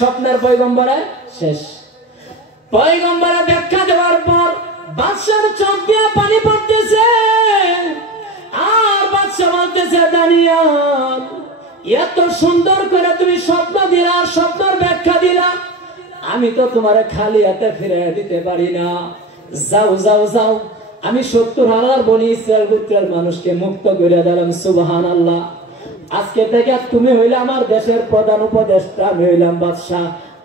স্বপ্নের পয়গম্বরের শেষ পয়গম্বরের ব্যাখ্যা দেওয়ার পর বাদশার চোখ দিয়ে পানি পড়তেছে আর বাদশা বলতেছে দানিয়াল এত সুন্দর করে তুমি স্বপ্ন দিলা স্বপ্নের ব্যাখ্যা দিলা আমি তো তোমারে খালি হাতে ফিরে দিতে পারি না যাও যাও যাও আমি 70,000 বনি ইসরায়েল গোত্রের মানুষকে মুক্ত করে দিলাম সুবহানাল্লাহ আজকে থেকে তুমি হইলে আমার দেশের প্রধান উপদেষ্টা আমি হইলাম বাদশা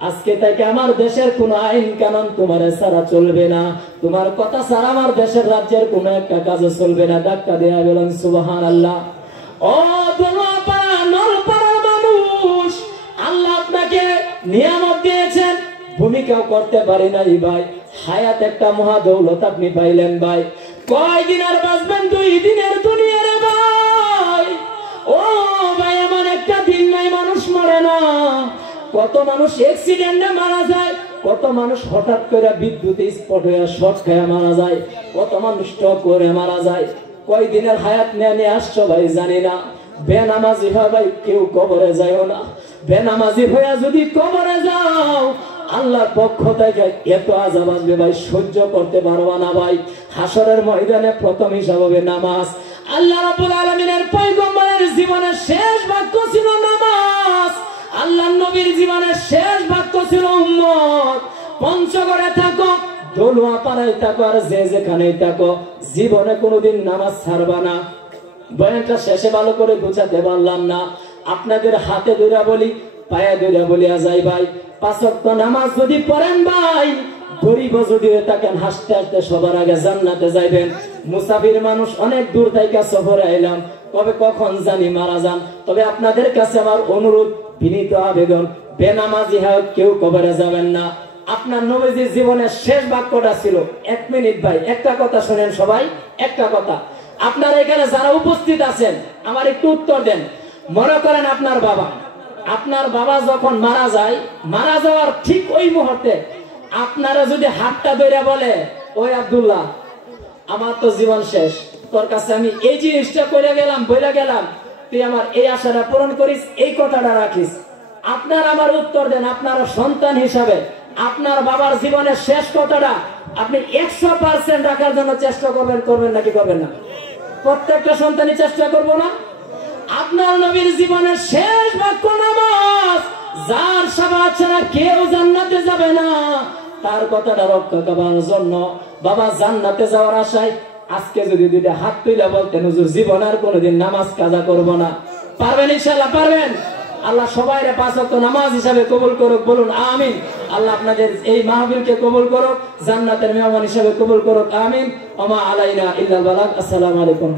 আজকে থেকে আমার দেশের কোন আইন কানুন তোমার ছাড়া চলবে না তোমার কথা ছাড়া আমার দেশের রাজ্যের কোন একটা কাজ চলবে না ধাক্কা দেয়া বলেন সুবহানাল্লাহ ও দোলাপাড়া নলপাড়া মানুষ আল্লাহ আপনাকে নিয়ামত দিয়েছেন ভূমিকাও করতে পারি নাই ভাই হায়াত একটা মহা দৌলত আপনি পাইলেন ভাই কয়দিন আর বাঁচবেন 2 দিনের দুনিয়া রে ভাই ও ভাই এমন একটা দিন নাই মানুষ মরে না কত মানুষ অ্যাক্সিডেন্টে মারা যায় কত মানুষ হঠাৎ করে বিদ্যুৎ স্পট হয়ে শর্ট খেয়ে মারা যায় কত মানুষ স্ট্রোক করে মারা যায় কয়দিনের হায়াত নিয়ে আসছো ভাই জানি না বেনামাজি ভাই কেউ কবরে যায়ও না বেনামাজি হয়ে যদি কবরে যাও আল্লাহর পক্ষ থেকে এত আযাব আসবে ভাই সহ্য করতে পারবা না ভাই হাসরের ময়দানে প্রথম হিসাব হবে নামাজ আল্লাহ রাব্বুল আলামিনের পয়গম্বরের জীবনের শেষ বাক্য ছিল নামাজ আল্লাহর নবীর জীবনের শেষ বাক্য ছিল উম্মত পঞ্চগড়ে থাকো দলুয়া পাড়ায় থাকো আর যে যেখানেই থাকো জীবনে কোনোদিন নামাজ ছাড়বা না বয়ানটা শেষে ভালো করে বুঝাতে পারলাম না আপনাদের হাতে ধরে বলি পায়ে ধরে বলিয়া যাই ভাই 5 ওয়াক্ত নামাজ যদি পড়েন ভাই গরিব যদি থাকেন হাসতে হাসতে সবার আগে জান্নাতে যাইবেন মুসাফির মানুষ অনেক দূর থেকে সফরে আইলাম কবে কখন জানি মারা যান তবে আপনাদের কাছে আমার অনুরোধ বিনীত আবেদন বেনামাজি হয় কেউ কবরে যাবেন না আপনার নবীজির জীবনের শেষ বাক্যটা ছিল 1 মিনিট ভাই একটা কথা শুনেন সবাই একটা কথা আপনারা এখানে যারা উপস্থিত আছেন আমার একটু উত্তর দেন মনে করেন আপনার বাবা যখন মারা যায় মারা যাওয়ার ঠিক ওই মুহূর্তে আপনারা যদি হাতটা ধরে বলে ওই আব্দুল্লাহ আমার তো জীবন শেষ তোর কাছে আমি এই জিনিসটা বলে গেলাম তুই আমার এই আশাটা পূরণ করিস এই কথাটা রাখিস আপনার আমার উত্তর দেন আপনারা সন্তান হিসাবে আপনার বাবার জীবনের শেষ কথাটা আপনি 100% রাখার জন্য চেষ্টা করবেন নাকি করবেন না প্রত্যেকটা সন্তানই চেষ্টা করবো না আপনার নবীর জীবনের শেষ বাক্য নামাজ যার শাফাআত ছাড়া কেউ জান্নাতে যাবে না তার কথাটা রক্ষা করার জন্য বাবা জান্নাতে যাওয়ার আশায় আজকে যদি 2টা হাত তুলে বলতেন হুজুর জীবন আর কোনোদিন নামাজ কাজা করব না পারবেন ইনশাআল্লাহ পারবেন আল্লাহ সবাইরে 5 ওয়াক্ত নামাজ হিসাবে কবুল করুক বলুন আমিন আল্লাহ আপনাদের এই মাহফিলকে কবুল করুক জান্নাতের মেহমান হিসাবে কবুল করুক আমিন ওয়া মা আলাইনা ইল্লাল বালাগ আসসালামু আলাইকুম